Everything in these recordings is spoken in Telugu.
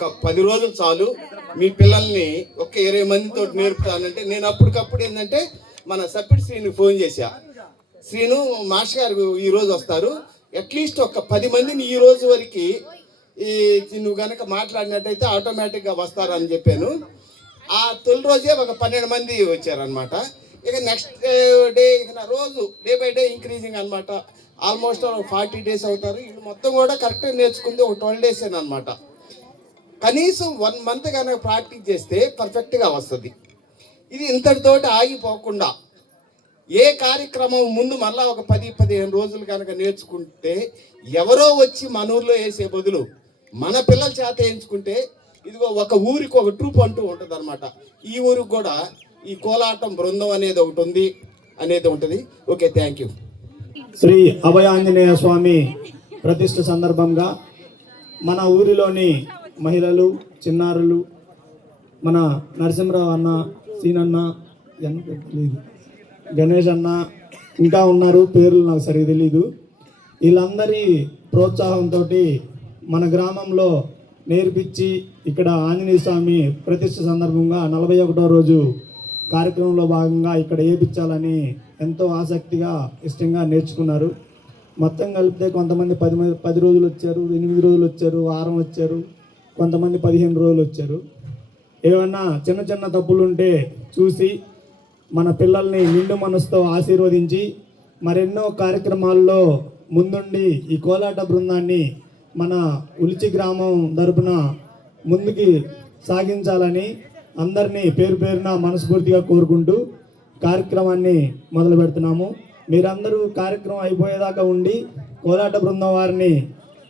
ఒక 10 రోజులు చాలు, మీ పిల్లల్ని ఒక 20 మందితో నేర్పుతానంటే నేను అప్పటికప్పుడు ఏంటంటే మన సప్పిడి శ్రీని ఫోన్ చేశా. శ్రీను మాస్టర్ గారు ఈరోజు వస్తారు, అట్లీస్ట్ ఒక 10 మందిని ఈ రోజు వరకు నువ్వు కనుక మాట్లాడినట్టయితే ఆటోమేటిక్గా వస్తారని చెప్పాను. ఆ తొలి రోజే ఒక 12 మంది వచ్చారనమాట. ఇక నెక్స్ట్ డే ఇక రోజు డే బై డే ఇంక్రీజింగ్ అనమాట. ఆల్మోస్ట్ 40 days అవుతారు. వీళ్ళు మొత్తం కూడా కరెక్ట్గా నేర్చుకుంది ఒక 12 days అనమాట. కనీసం 1 month కనుక ప్రాక్టీస్ చేస్తే పర్ఫెక్ట్గా వస్తుంది. ఇది ఇంతటితోటి ఆగిపోకుండా ఏ కార్యక్రమం ముందు మళ్ళీ ఒక 10-15 రోజులు కనుక నేర్చుకుంటే ఎవరో వచ్చి మన ఊర్లో వేసే బదులు మన పిల్లల చేత వేయించుకుంటే ఇదిగో ఒక ఊరికి ఒక ట్రూప్ అంటూ ఉంటుంది అనమాట. ఈ ఊరికి కూడా ఈ కోలాటం బృందం అనేది ఒకటి ఉంది అనేది ఉంటుంది. Okay, thank you. Shri Abhayanjaneya Swamy ప్రతిష్ఠ సందర్భంగా మన ఊరిలోని మహిళలు, చిన్నారులు, మన నరసింహరావు అన్న, సీనన్న, గణేష్ అన్న ఇంకా ఉన్నారు, పేర్లు నాకు సరిగ్గా తెలీదు. వీళ్ళందరి ప్రోత్సాహంతో మన గ్రామంలో నేర్పించి ఇక్కడ ఆంజనేయ స్వామి ప్రతిష్ఠ సందర్భంగా 41వ రోజు కార్యక్రమంలో భాగంగా ఇక్కడ వేయించాలని ఎంతో ఆసక్తిగా ఇష్టంగా నేర్చుకున్నారు. మొత్తం కలిపితే కొంతమంది 10 రోజులు వచ్చారు, 8 రోజులు వచ్చారు, వారం వచ్చారు, కొంతమంది 15 రోజులు వచ్చారు. ఏమన్నా చిన్న చిన్న తప్పులు ఉంటే చూసి మన పిల్లల్ని నిండు మనసుతో ఆశీర్వదించి మరెన్నో కార్యక్రమాల్లో ముందుండి ఈ కోలాట బృందాన్ని మన ఉలిచి గ్రామం తరపున ముందుకి సాగించాలని అందరినీ పేరు పేరున మనస్ఫూర్తిగా కోరుకుంటూ కార్యక్రమాన్ని మొదలు పెడుతున్నాము. మీరందరూ కార్యక్రమం అయిపోయేదాకా ఉండి కోలాట బృందం వారిని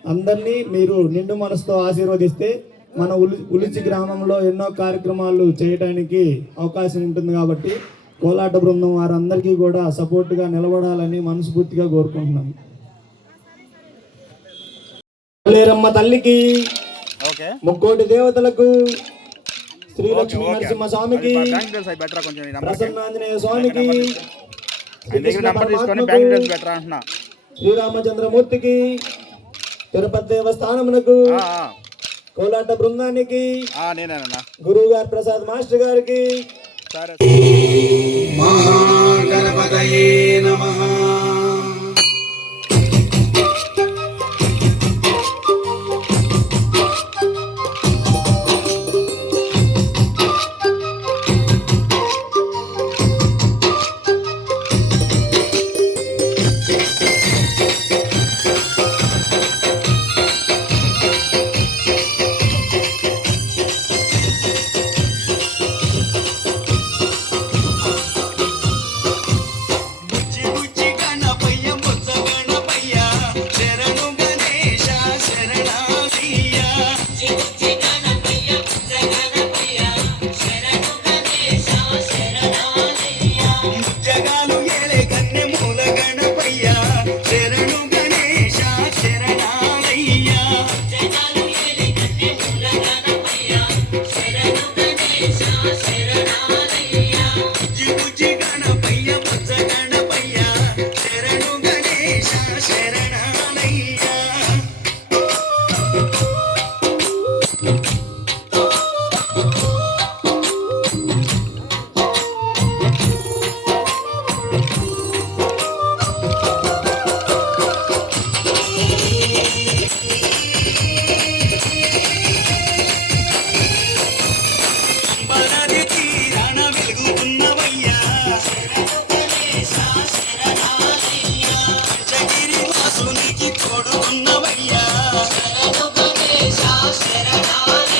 అందరినీ మీరు నిండు మనసుతో ఆశీర్వదిస్తే మన ఉలిచి గ్రామంలో ఎన్నో కార్యక్రమాలు చేయడానికి అవకాశం ఉంటుంది. కాబట్టి కోలాట బృందం వారందరికీ కూడా సపోర్ట్గా నిలబడాలని మనస్ఫూర్తిగా కోరుకుంటున్నాను. లేరమ్మ తల్లికి, ముక్కోటి దేవతలకు, శ్రీలక్ష్మీ నరసింహ స్వామికి, ప్రసన్నాంజనేయ స్వామికి, శ్రీరామచంద్రమూర్తికి, తిరుపతి దేవస్థానమునకు, కోలాట బృందానికి, గురువు గారు ప్రసాద్ మాస్టర్ గారికి, మహాగణపతయే నమః. కొడుకున్నవయ్యా శరణు గణేశ శరణాలయ్యా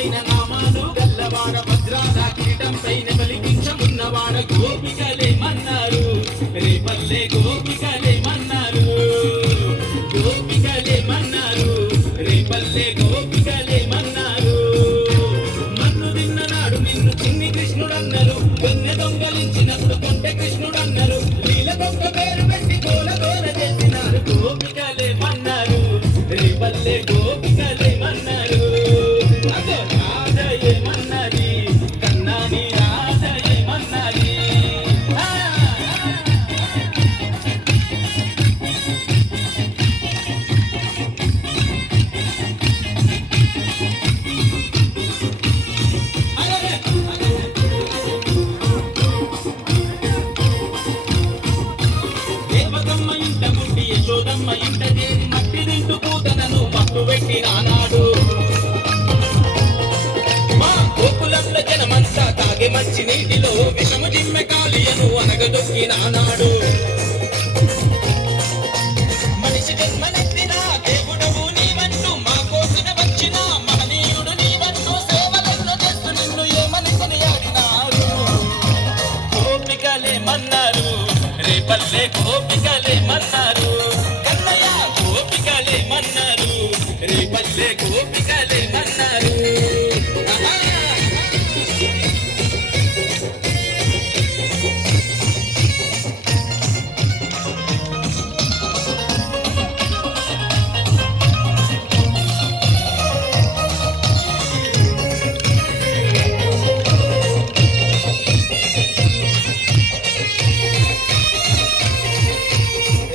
మోముపైన నామాలు గల్లవాడ భద్రాల కిరీటంపై నెమలికించమున్నవాడ గోపికలేమన్నారు రేపల్లె గోపికలేమన్నారు గోపికలేమన్నారు రేపల్లె గోపికలేమన్నారు మన్ను తిన్ననాడు నిన్ను చిన్ని కృష్ణుడన్నారు వెన్నె దొంగలించినప్పుడు కొంటె కృష్ణుడన్నారు నీల దొంగ పేరు పెట్టి గోల గోల చేసినారు గోపికలేమన్నారు రేపల్లె గోపికలేమన్నారు అదో రాధయేమన్నది కన్నాని రాధయేమన్నది దేవతమ్మ ఇంట పుట్టి యశోదమ్మ ఇంట చేరి మట్టి నిండు కూతనను పట్టు పెట్టి నానాడు మా గోకులంలో జనమంతా తాగే మంచి నీటిలో విషము జిమ్మె కాలియను అనగదొక్కి నానాడు మనిషి జన్మనెత్తిన దేవుడవు నీవంటూ మా కోసం వచ్చిన మహనీయుడు నీవంటూ సేవలను చేస్తూ నిన్ను ఏమని కొనియాడినారు గోపికలేమన్నారు రేపల్లె గోపికలేమన్నారు కన్నయ్య గోపికలేమన్నారు రేపల్లె గోపికలేమన్నారు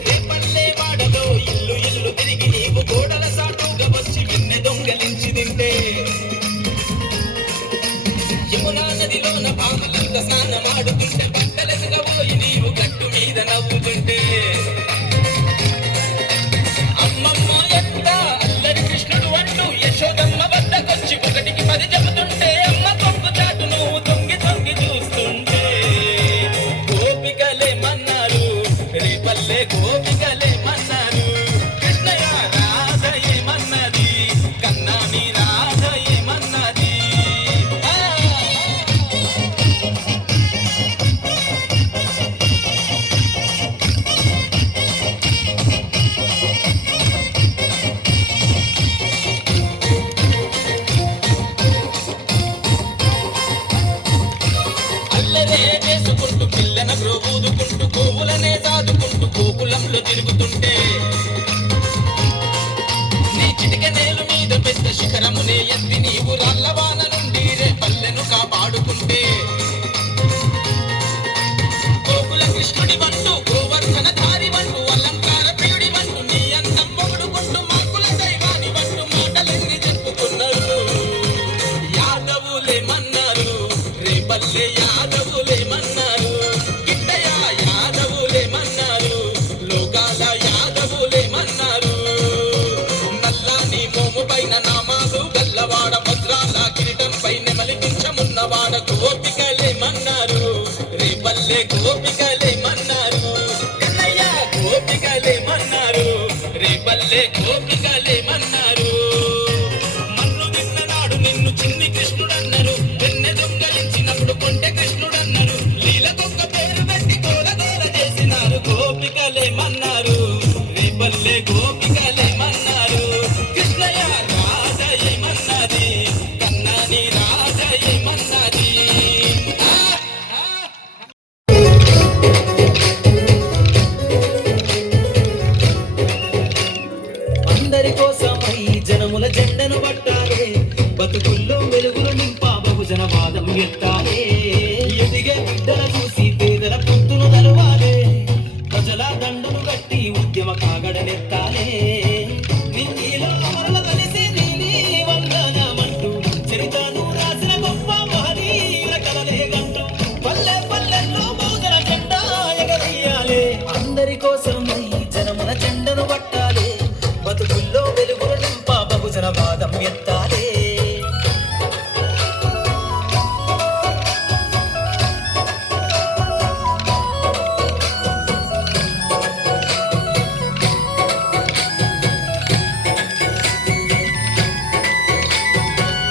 రేపల్లె వాడలో ఇల్లు ఇల్లు తిరిగి నీవు గోడల సాటుగా వచ్చి వెన్నె దొంగలించి తింటే యమునా నదిలోన పాములంత స్నానమాడుతుంటే బట్టలెసుగా పోయి నీవు గట్టు మీద నవ్వుతుంటే అమ్మమ్మ ఎంత అల్లరి కృష్ణుడు అంటూ యశోదమ్మ వద్దకొచ్చి ఒకటికి 10 చెబుతుంటే అమ్మ కొంగు చాటు నువ్వు తొంగి తొంగి చూస్తుంటే గోపికలేమన్నారు రేపల్లె గోపికలేమన్నారు కృష్ణయ్య రాధయేమన్నది కన్నాని రాధయేమన్నది అల్లరే చేసుకుంటూ పిల్లన గ్రోబూదుకుంటూ గోవులనే దాదుకుంటూ గోకులంలో తిరుగుతుంటే నీ చిటిక నేలు మీద పెద్ద శిఖరమునే ఎత్తి నీవు రాళ్ళవాన నుండి రేపల్లెను కాపాడుకుంటే గోకుల కృష్ణుడి వంటూ గోవర్ధన ధారి వంటూ అలంకార ప్రియుడి వంటూ నీ అందం పొగుడుకుంటూ మాకుల దైవాని వంటూ మాటలెన్ని చెప్పుకున్నారు యాదవులేమన్నారు రేపల్లె యాదవులేమన్నారు గిట్టయ్య యాదవులేమన్నారు లోకాల యాదవులేమన్నారు నల్లాని మోముపైన నామాలు గల్లవాడ భద్రాల కిరీటంపై నెమలికించమున్నవాడ గోపికలేమన్నారు రేపల్లె గోపికలేమన్నారు కన్నయ్య గోపికలేమన్నారు రేపల్లె గోపికలేమన్నారు మన్ను తిన్ననాడు నిన్ను చిన్ని కృష్ణుడన్నారు వెన్నె దొంగలించినప్పుడు కొంటె కృష్ణుడన్నారు లీల కుక్క పేరు పెట్టి గోల గోల చేసినారు గోపికలేమన్నారు రేపల్లె గోపికలేమన్నారు కృష్ణయ్య రాధయేమన్నది కన్నాని రాధయేమన్నది అందరి కోసమై జనముల జెండను పట్టాలే బతుకుల్లో వెలుగులు నింపా బహుజన వాదం ఎత్తాలే ఎదిగే బిడ్డల చూసి పేదల పొత్తును తలవాలే ప్రజల దండను కట్టి ఉద్యమ కాగడనెత్తాలే నిన్నీలో అమరుల కలిసి నీలి వందనమంటూ చరితను రాసిన గొప్ప మహనీయుల కలలే గంటూ పల్లె పల్లెల్లో బహుజన జెండా ఎగరేయాలే అందరి కోసమై జనముల జెండను పట్టాలే బతుకుల్లో వెలుగులు నింపా బహుజన వాదం ఎత్తాలే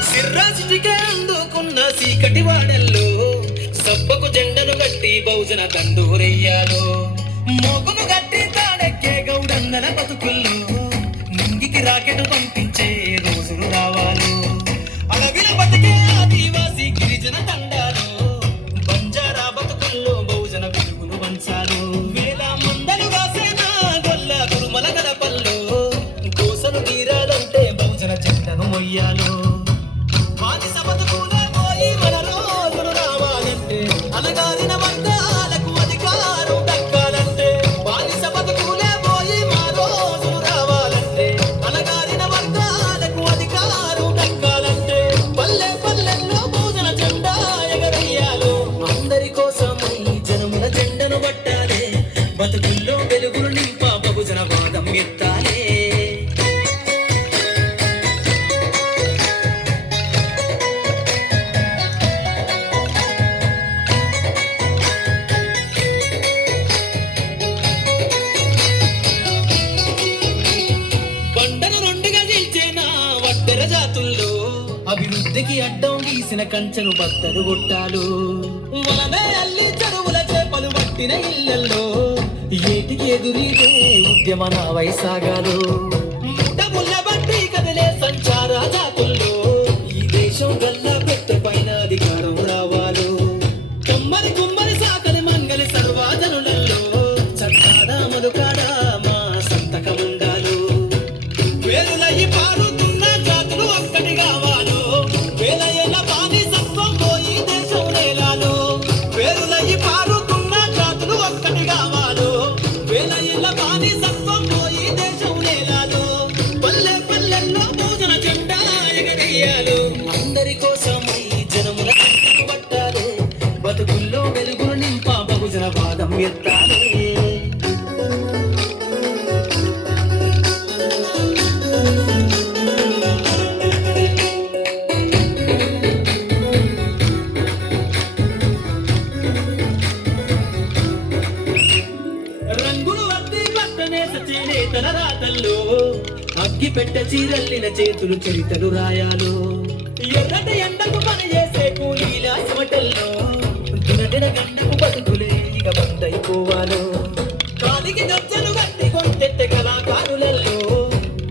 సిర్రాజు బతికే అందుకున్న చీకటి వాడల్లో సబ్బకు జెండను గట్టి బహుజన దండూరెయ్యాలో మోగును గట్టి తాడెక్కే గౌడన్నల బతుకుల్లో నింగికి రాకెట్ పంపించే రోజులు రావాలో అడవిల బతికే ఆదివాసి గిరిజన తండాలో బంజారా బతుకుల్లో బహుజన వెలుగులు వంచాలో వేల మందలు రాసేనా గొల్ల కురుమల గడపల్లో కోసలు తీరాలంటే బహుజన జెండను మొయ్యాలో బానిస బతుకులే పోయి మన రోజులు రావాలంటే అనగారిన వర్గాలకు అధికారం దక్కాలంటే బానిస బతుకులే పోయి మా రోజులు రావాలంటే అనగారిన వర్గాలకు అధికారం దక్కాలంటే పల్లె పల్లెల్లో బహుజన జెండా ఎగరేయాలో అందరి కోసమై జనముల జెండను పట్టాలే బతుకుల్లో వెలుగులు నింప బహుజన వాదం ఎత్తాలే బండను రెండుగా చీల్చేనా వడ్డెర జాతుల్లో అభివృద్ధికి అడ్డం గీసిన కంచెను బద్దలు కొట్టాలు వలనే అల్లి చెరువుల చేపలు పట్టిన ఇళ్లలో ఏటికి ఎదురీతే ఉద్యమన వైసాగాలు ముట్టముళ్ళ బట్టి కదిలే సంచార జాతుల్లో ఈ దేశం గల్ల పెట్టె పైన అధికారం రావాలు కమ్మరి కుమ్మరి సాకలి మంగలి సర్వాజనులలో చట్టాడా మలుకాడా మా సంతకముండాలు వేలులయ్యి పారుతున్న జాతులు ఒక్కటి కావాలో వేల ఏళ్ళ బానిసత్వం పోయి దేశం నేలాలో వేలులయ్యి పారుతున్న జాతులు ఒక్కటి కావాలో వేల ఏళ్ళ బానిసత్వం పోయి దేశం నేలాలో పల్లె పల్లెల్లో భోజన జెండా ఎగరేయాలో అందరి కోసమై జనముల జెండను పట్టాలే బతుకుల్లో వెలుగులు నింప బహుజన వాదం ఎత్తాలే రంగులు అద్ది పట్టనే సచేనేతల రాతల్లో అగ్గి పెట్ట చీరల్లిన చేతులు చరితలు రాయాలు ఎర్రటి ఎండకు పని చేసే కూలీల చెమటల్లో దునదిన గండకు బతుకులే ఇక బందైపోవాలో కాలికి గజ్జలు గట్టి కొంటెట్టె కళాకారులలో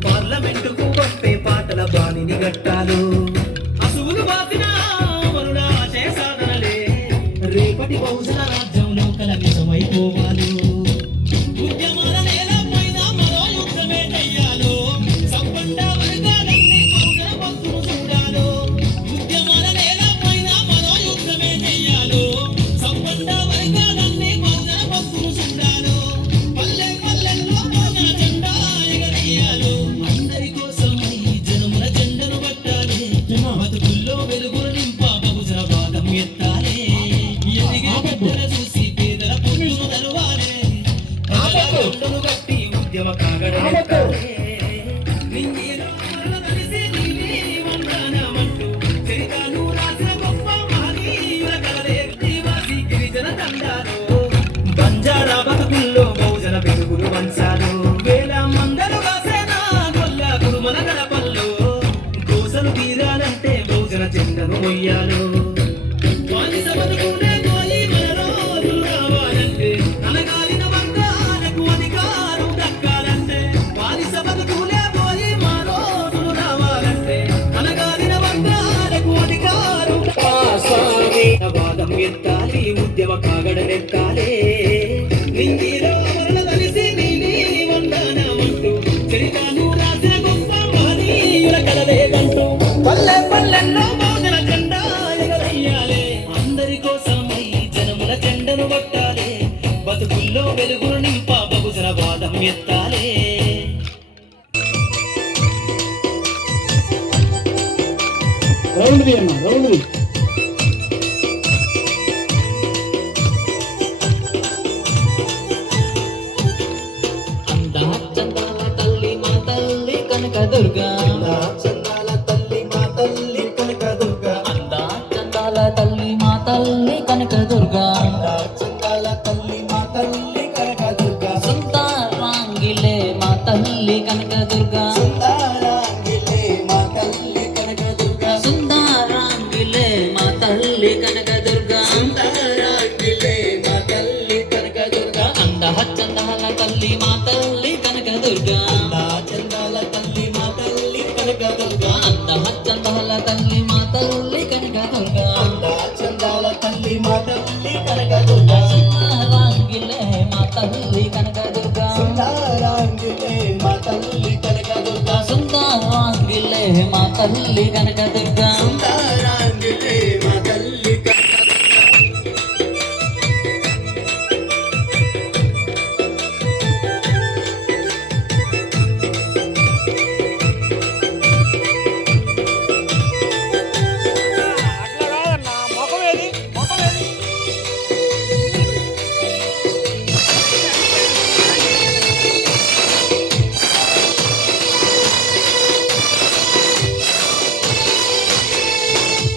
పార్లమెంటుకు పంపే పాటల బాణిని గట్టాలు అసువులు బాసిన మరుణ ఆశయ సాధనలే రేపటి బహుజన రాజ్యంలో కల నిజమైపోవాలి ఉద్యమాల నేల పైన మరో యుద్ధమే చెయ్యాలో సంపండ వర్గాలన్నీ బహుజన భక్తులు చూడాలో ఉద్యమాల నేల పైన మరో యుద్ధమే చెయ్యాలో సంపండ వర్గాలన్నీ బహుజన భక్తులు చూడాలో పల్లె పల్లెల్లో బహుజన జెండా ఎగరేయాలో అందరి కోసమై జనముల జెండను పట్టాలి బతుకుల్లో వెలుగులు నింప బహుజన వాదం ఎత్తాలే ఎదిగే బిడ్డల చూసి పేదల పుట్టును తెరవాలే ప్రజల గట్టి ఉద్యమ కాగడలెత్తాలే నింగిలో మరల కలిసి నీలి వందనమంటూ చరితను రాసిన గొప్ప మహనీయుల కలలే ఆదివాసి గిరిజన తండాలో బంజారా బతుకుల్లో బహుజన వెలుగులు వంచాలు వేల మందలు కాసేనా గొల్ల కురుమల గడపల్లో కోసలు తీరాలంటే బహుజన జెండను మొయ్యాలు బానిస బతుకులే పోయి మన రోజులు రావాలంటే అనగారిన వర్గాలకు అధికారం దక్కాలంటే బానిస బతుకులే పోయి మా రోజులు రావాలంటే అనగారిన వర్గాలకు అధికారం స్వామి వాదం ఎత్తాలి ఉద్యమ కాగడలెత్తాలి నింగిలో మరల కలిసి నీలి వందనమంటూ చరితను రాసిన గొప్ప మహనీయుల కలలే గంటూ పల్లె పల్లెల్లో బహుజన జెండా ఎగరేయాలే అందరి కోసమై జనముల జెండను పట్టాలే బతుకుల్లో వెలుగులు నింప బహుజన వాదం ఎత్తాలే రౌండ్ అమ్మా రౌండ్ అందా చందాల తల్లి మా తల్లి కనకదుర్గా చందాల తల్లి మా తల్లి కనకదుర్గ అందా చందాల తల్లి మా తల్లి కనకదుర్గా చందాల తల్లి మా తల్లి కనకదుర్గ సుందరాంగిలే మా తల్లి కనకదుర్గా సుందరాంగిలే మా తల్లి కనకదుర్గ సుందరాంగిలే చందాల తల్లి మా తల్లి కనకదుర్గా చందాల తల్లి మా తల్లి కనకదుర్గా సుందరాంగిలే మా తల్లి కనకదుర్గా సుందరాంగిలే మా తల్లి కనకదుర్గా సుందరాంగిలే మా తల్లి కనకదుర్గా సుందరాంగిలే మా తల్లి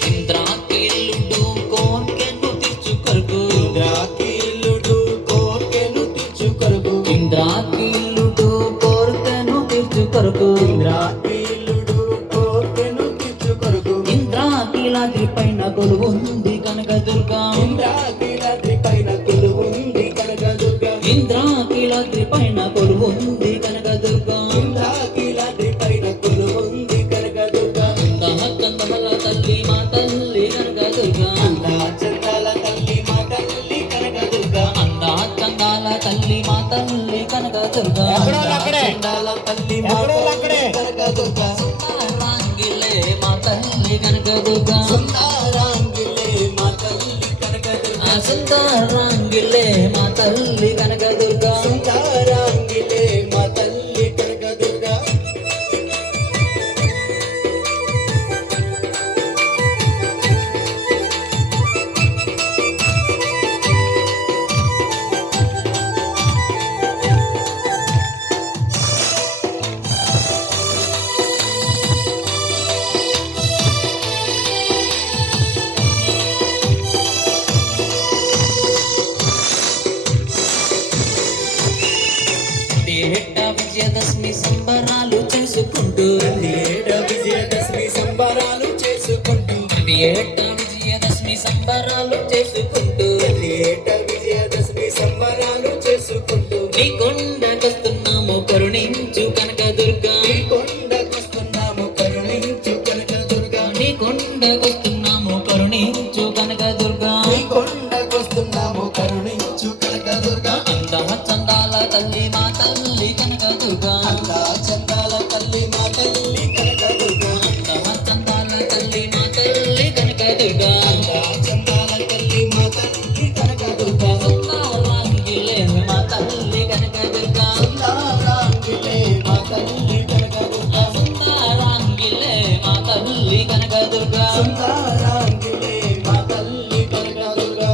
ఇంద్రాకిల్లుడు కోర్కెను తీర్చుకొరకు ఇంద్రాకిల్లుడు కోర్కెను తీర్చుకొరకు ఇంద్రాకిల్లుడు కోర్కెను తీర్చుకొరకు ఇంద్రాకిల్లుడు కోర్కెను తీర్చుకొరకు ఇంద్రాకిలాద్రి పైన కొలువుంది కనకదుర్గా ఇంద్రాకిలాద్రి పైన కొలువుంది కనకదుర్గా ఇంద్రాకిలాద్రి పైన కొలువుంది కనకదుర్గా ఇంద్రాకిలాద్రి పైన కొలువుంది కనకదుర్గా చందాల తల్లి మా తల్లి కనకదుర్గా చందాల తల్లి మా తల్లి కనకదుర్గా చందాల తల్లి మా తల్లి కనకదుర్గా చందాల తల్లి మా తల్లి కనకదుర్గా సుందరాంగిలే మా తల్లి కనకదుర్గా సుందరాంగిలే మా తల్లి కనకదుర్గా సుందరాంగిలే మా తల్లి కనకదుర్గా సుందరాంగిలే మా తల్లి కనకదుర్గా ఏట విజయదశమి సంబరాలు చేసుకుంటూ ఏట విజయదశమి సంబరాలు చేసుకుంటూ ఏట విజయదశమి సంబరాలు చేసుకుంటూ ఏట విజయదశమి సంబరాలు చేసుకుంటూ నీ కొండకొస్తున్నాము కరుణించు కనకదుర్గా ఈ కొండకొస్తున్నాము కరుణించు కనకదుర్గా నీ కొండకొస్తున్నాము కరుణించు కనకదుర్గా ఈ కొండకొస్తున్నాము కరుణించు కనకదుర్గా చందాల తల్లి మా తల్లి కనకదుర్గా చందాల తల్లి మా తల్లి కనకదుర్గా చందాల తల్లి మా తల్లి కనకదుర్గా చందాల తల్లి మా తల్లి కనకదుర్గా సుందరాంగిలే మా తల్లి కనకదుర్గా సుందరాంగిలే మా తల్లి కనకదుర్గా సుందరాంగిలే మా తల్లి కనకదుర్గా సుందరాంగిలే మా తల్లి కనకదుర్గా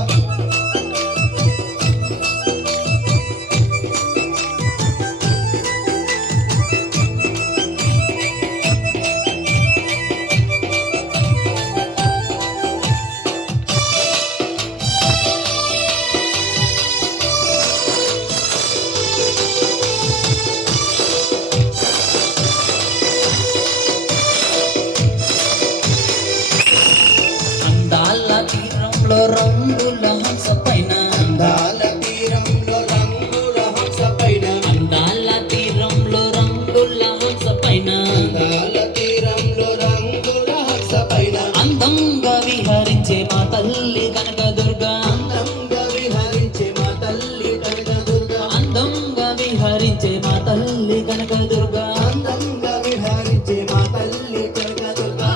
అందాల తీరంలో రంగుల హంస పైన అందాల తీరంలో రంగుల హంస పైన అందాల తీరంలో రంగుల హంస పైన అందాల తీరంలో రంగుల హంస పైన అందంగా విహరించే మా తల్లి కనకదుర్గా అందంగా విహరించే మా తల్లి కనకదుర్గా అందంగా విహరించే మా తల్లి కనకదుర్గా అందంగా విహరించే మా తల్లి కనకదుర్గా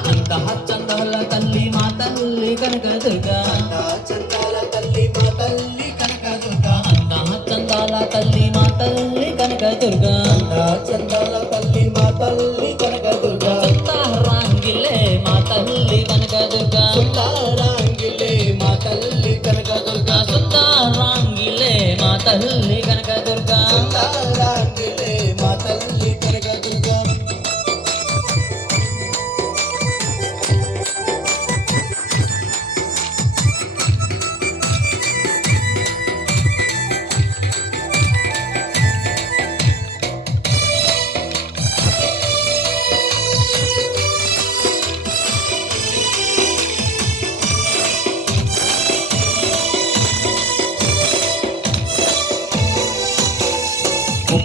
చందాల తల్లి మా తల్లి కనకదుర్గా చందాల తల్లి మా తల్లి కనకదుర్గా చందాల తల్లి మా తల్లి కనకదుర్గా చందాల తల్లి మా తల్లి కనకదుర్గా సుందరాంగిలే మా తల్లి కనకదుర్గా సుందరాంగిలే మా తల్లి కనకదుర్గా సుందరాంగిలే మా తల్లి కనకదుర్గా సుందరాంగిలే మా తల్లి కనకదుర్గా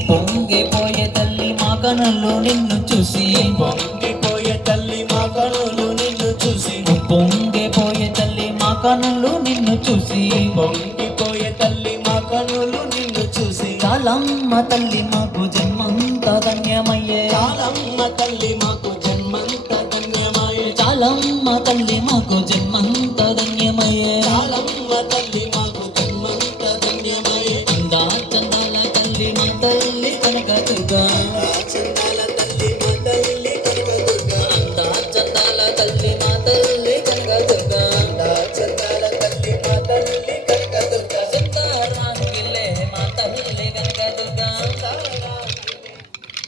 పొంగిపోయే తల్లి మా కనుల్లో నిన్ను చూసి పొంగిపోయే తల్లి మా కనులు నిన్ను చూసి పొంగిపోయే తల్లి మా కనులు నిన్ను చూసి చాలమ్మ తల్లి మాకు జన్మంత ధన్యమయ్యే చాలమ్మ తల్లి